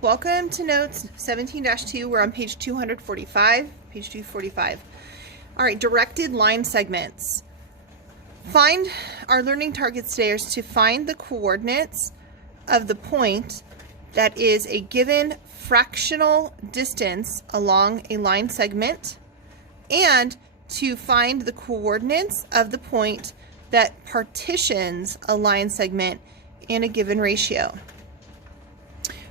Welcome to Notes 17-2. We're on page 245. Page 245. All right, directed line segments. Our learning targets today is to find the coordinates of the point that is a given fractional distance along a line segment, and to find the coordinates of the point that partitions a line segment in a given ratio.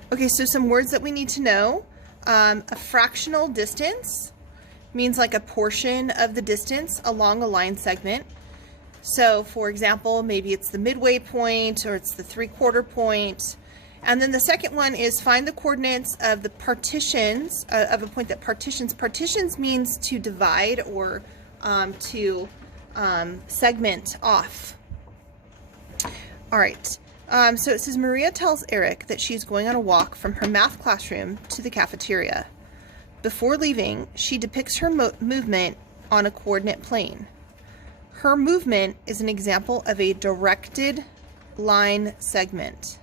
Okay, so some words that we need to know. A fractional distance means like a portion of the distance along a line segment. So for example, maybe it's the midway point or it's the 3/4 point. And then the second one is find the coordinates of the partitions of a point that partitions. Partitions means to divide or to segment off. All right. So it says Maria tells Eric that she's going on a walk from her math classroom to the cafeteria. Before leaving, she depicts her movement on a coordinate plane. Her movement is an example of a directed line segment.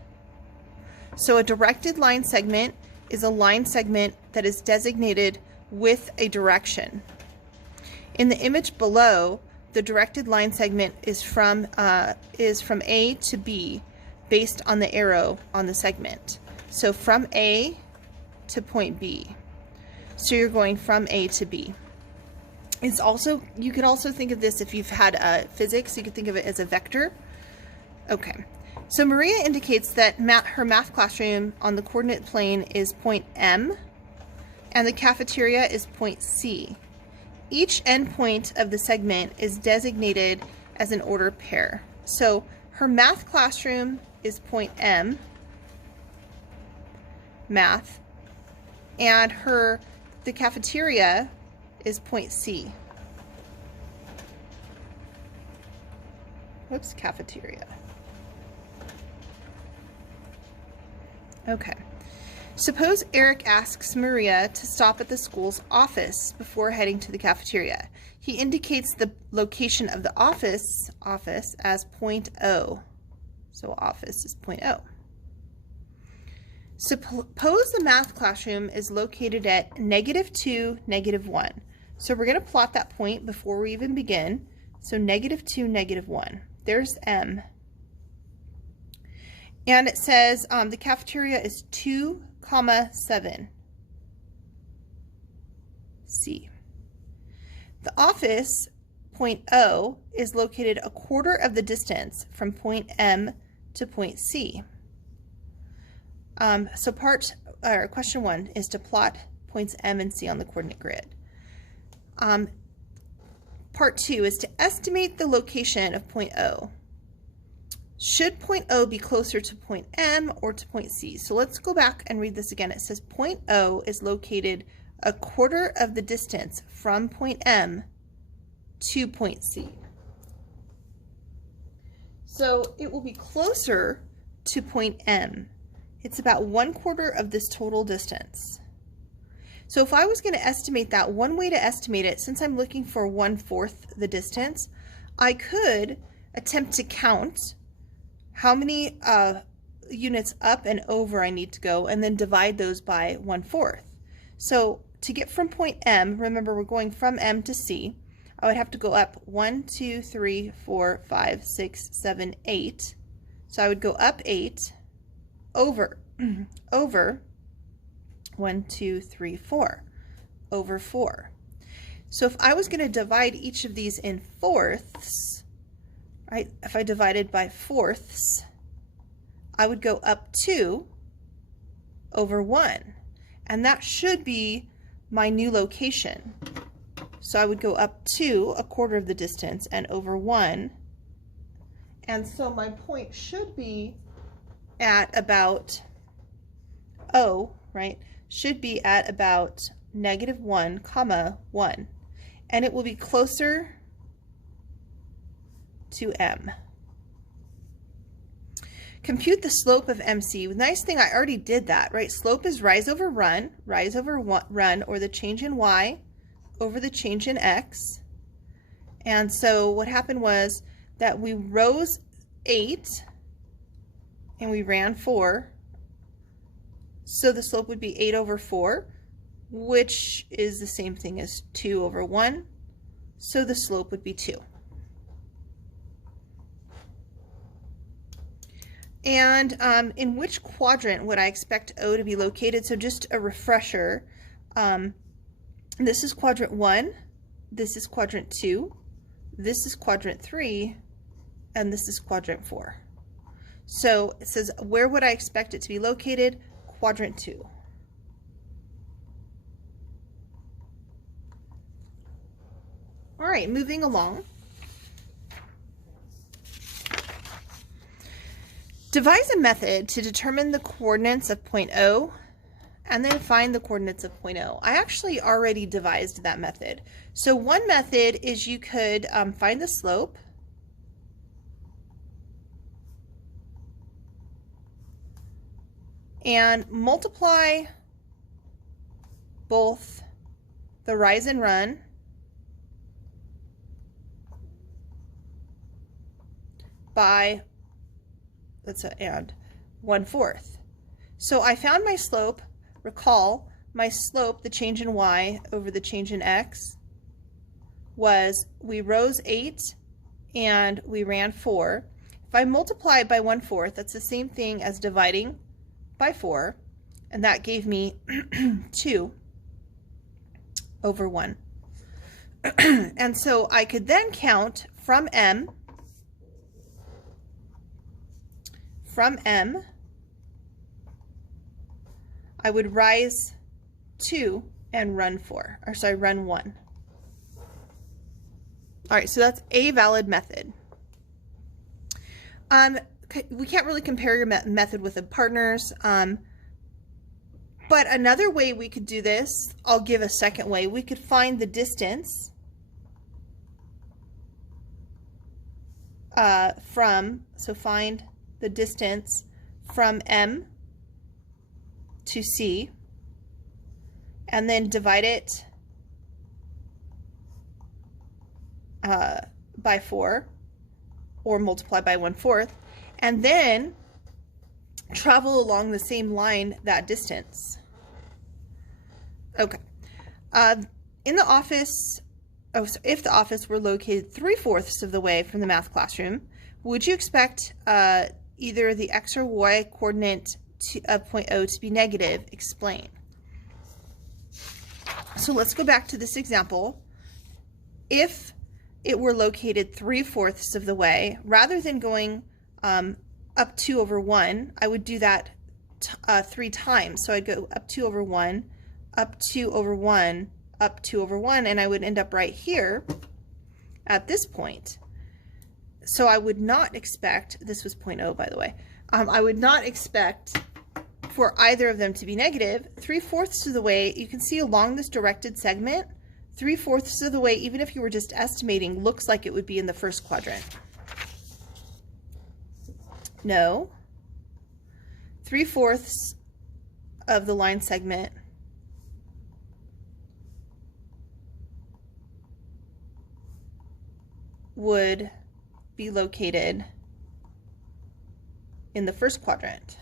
So a directed line segment is a line segment that is designated with a direction. In the image below, the directed line segment is from A to B, based on the arrow on the segment. So from A to point B. So you're going from A to B. You could also think of this if you've had physics, you could think of it as a vector. Okay, so Maria indicates that her math classroom on the coordinate plane is point M, and the cafeteria is point C. Each endpoint of the segment is designated as an ordered pair. So her math classroom is point M, math, and the cafeteria is point C. Oops, cafeteria. Okay. Suppose Eric asks Maria to stop at the school's office before heading to the cafeteria. He indicates the location of the office as point O. So office is point O. Suppose the math classroom is located at -2, -1. So we're going to plot that point before we even begin. So -2, -1. There's M. And it says the cafeteria is 2,7. C. The office, point O, is located 1/4 of the distance from point M to point C. So question 1 is to plot points M and C on the coordinate grid. Part 2 is to estimate the location of point O. Should point O be closer to point M or to point C? So let's go back and read this again. It says point O is located 1/4 of the distance from point M to point C. So it will be closer to point M. It's about 1/4 of this total distance. So if I was going to estimate that, one way to estimate it, since I'm looking for 1/4 the distance, I could attempt to count how many units up and over I need to go and then divide those by 1/4. So to get from point M, remember we're going from M to C, I would have to go up 1, 2, 3, 4, 5, 6, 7, 8. So I would go up 8 over 1, 2, 3, 4 over 4. So if I was going to divide each of these in fourths, right? If I divided by fourths, I would go up 2 over 1, and that should be my new location. So I would go up 2, 1/4 of the distance, and over 1. And so my point should be at about O, right? Should be at about -1, 1. And it will be closer to M. Compute the slope of MC. Nice thing, I already did that, right? Slope is rise over run, or the change in Y over the change in X. And so what happened was that we rose 8 and we ran 4, So the slope would be 8 over 4, which is the same thing as 2 over 1. So the slope would be 2. And in which quadrant would I expect O to be located? So just a refresher, this is quadrant 1, this is quadrant 2, this is quadrant 3, and this is quadrant 4. So it says, where would I expect it to be located? Quadrant 2. All right, moving along. Devise a method to determine the coordinates of point O and then find the coordinates of point O. I actually already devised that method. So one method is you could find the slope and multiply both the rise and run by, and 1/4. So I found my slope. Recall, my slope, the change in y over the change in x, was we rose 8 and we ran 4. If I multiply by 1/4, that's the same thing as dividing by 4, and that gave me 2 over 1. And so I could then count from M, I would rise 2 and run 4, or sorry, run 1. All right, so that's a valid method. We can't really compare your method with the partners, but another way we could do this, I'll give a second way. We could find the distance find the distance from M to C, and then divide it by 4, or multiply by 1/4, and then travel along the same line that distance. Okay. In the office, so if the office were located 3/4 of the way from the math classroom, would you expect either the x or y coordinate of point O to be negative? Explain. So let's go back to this example. If it were located 3/4 of the way, rather than going up 2 over 1, I would do that 3 times. So I'd go up 2 over 1, up 2 over 1, up 2 over 1, and I would end up right here at this point. So I would not expect, this was point O by the way, I would not expect for either of them to be negative. 3/4 of the way, you can see along this directed segment, 3/4 of the way, even if you were just estimating, looks like it would be in the first quadrant. No. 3/4 of the line segment would be located in the first quadrant.